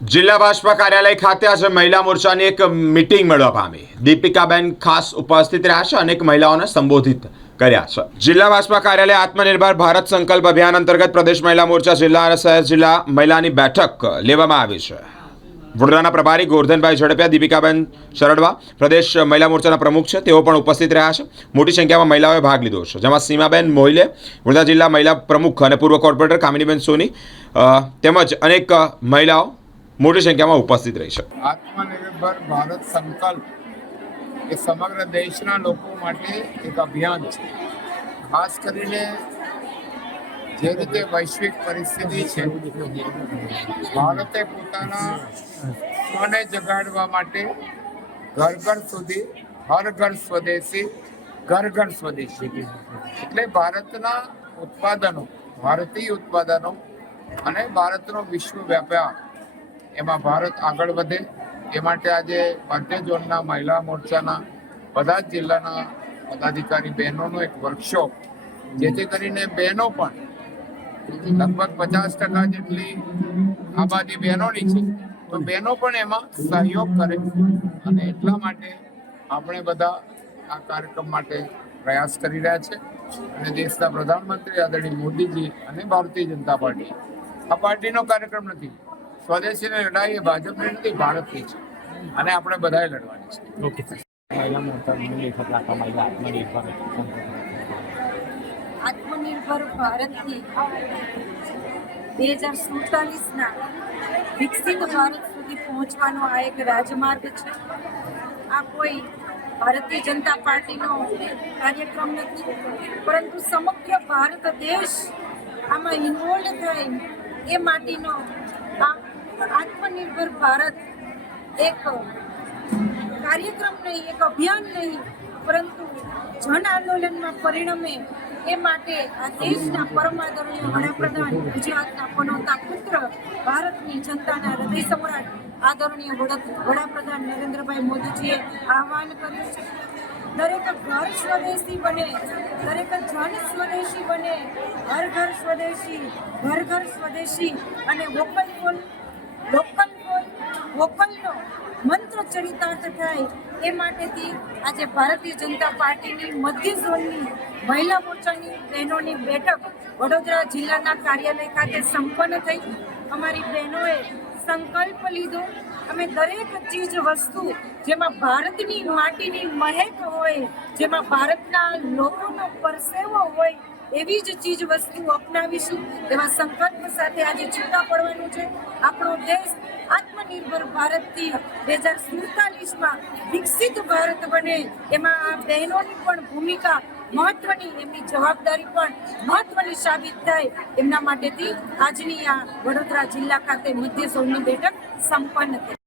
જિલ્લા ભાજપા કાર્યાલય ખાતે આજે મહિલા મોરચાની એક મિટિંગ મળવા પામી. દીપિકાબેન ખાસ ઉપસ્થિત રહ્યા છે, અનેક મહિલાઓને સંબોધિત કર્યા છે. જિલ્લા ભાજપા કાર્યાલય આત્મનિર્ભર ભારત સંકલ્પ અભિયાન અંતર્ગત પ્રદેશ મહિલા મોરચા, જિલ્લા અને શહેર જિલ્લા મહિલાની બેઠક લેવામાં આવી છે. વડોદરાના પ્રભારી ગોરધનભાઈ ઝડપિયા, દીપિકાબેન શરડવા પ્રદેશ મહિલા મોરચાના પ્રમુખ છે, તેઓ પણ ઉપસ્થિત રહ્યા છે. મોટી સંખ્યામાં મહિલાઓએ ભાગ લીધો છે. જેમાં સીમાબેન મોહિલે વડોદરા જિલ્લા મહિલા પ્રમુખ અને પૂર્વ કોર્પોરેટર કામિનીબેન સોની તેમજ અનેક મહિલાઓ મોટી સંખ્યામાં ઉપસ્થિત રહી છે આત્મનિર્ભર ભારત સંકલ્પ એ સમગ્ર દેશના લોકો માટે એક અભિયાન છે. ખાસ કરીને જે રીતે વૈશ્વિક પરિસ્થિતિ છે, ભારતે પોતાના સ્વને જગાડવા માટે ઘર ઘર સુધી, હર ઘર સ્વદેશી, ઘર ઘર સ્વદેશી. એટલે ભારતના ઉત્પાદનો, ભારતીય ઉત્પાદનો અને ભારતનો વિશ્વ વ્યાપાર એમાં ભારત આગળ વધે. એ માટે આજે ભારતીય ઝોનના મહિલા મોરચાના બધા જ જિલ્લાના પદાધિકારી બહેનોનો એક વર્કશોપ જેથી કરીને બહેનો પણ લગભગ પચાસ ટકા જેટલી આબાદી બહેનોની છે, તો બહેનો પણ એમાં સહયોગ કરે અને એટલા માટે આપણે બધા આ કાર્યક્રમ માટે પ્રયાસ કરી રહ્યા છે. અને દેશના પ્રધાનમંત્રી આદરણીય મોદીજી અને ભારતીય જનતા પાર્ટી. આ પાર્ટીનો કાર્યક્રમ નથી. સ્વદેશીની લડાઈ એ ભાજપની નથી ભારતની છે અને આપણે બધાએ લડવાની છે. ઓકે. આત્મનિર્ભર ભારતની ભારતથી બે હજાર સુડતાલીસના વિકસિત ભારત સુધી પહોંચવાનો આ એક રાજમાર્ગ છે. આ કોઈ ભારતીય જનતા પાર્ટીનો કાર્યક્રમ નથી પરંતુ સમગ્ર ભારત દેશ આમાં ઇન્વોલ્વ થાય એ માટેનો આત્મનિર્ભર ભારત એક કાર્યક્રમ નહીં એક અભિયાન નહીં પરંતુ જન આંદોલનમાં પરિણમે એ માટે આ દેશના પરમ આદરણીય વડાપ્રધાન ગુજરાતના પનોતા પુત્ર ભારતની જનતાના હૃદય સમ્રાટ આદરણીય વડાપ્રધાન નરેન્દ્રભાઈ મોદીજીએ આહવાન કર્યું છે. દરેક ઘર સ્વદેશી બને, દરેક જન સ્વદેશી બને, ઘર ઘર સ્વદેશી, ઘર ઘર સ્વદેશી અને વોકલ ફોર લોકલ વોકલનો મંત્ર ચરિતાર્થ થાય, એ માટેથી આજે ભારતીય જનતા પાર્ટીની મધ્ય ઝોનની મહિલા મોરચાની બહેનોની બેઠક વડોદરા જિલ્લાના કાર્યાલય ખાતે સંપન્ન થઈ. અમારી બહેનોએ સંકલ્પ લીધો. અમે દરેક ચીજ વસ્તુ જેમાં ભારતની માટીની મહેક હોય, જેમાં ભારતના લોકોનો પરસેવો હોય એવી જ ચીજ વસ્તુ અપનાવીશું એવા સંકલ્પ સાથે આજે છૂટા પડવાનું છે. આપણો દેશ આત્મનિર્ભર ભારતથી બે હજાર સુડતાલીસમાં વિકસિત ભારત બને. એમાં આ બહેનોની પણ ભૂમિકા મહત્વની, એમની જવાબદારી પણ મહત્વની સાબિત થાય. એમના માટેથી આજની આ વડોદરા જિલ્લા ખાતે મધ્ય ઝોનની બેઠક સંપન્ન થઈ.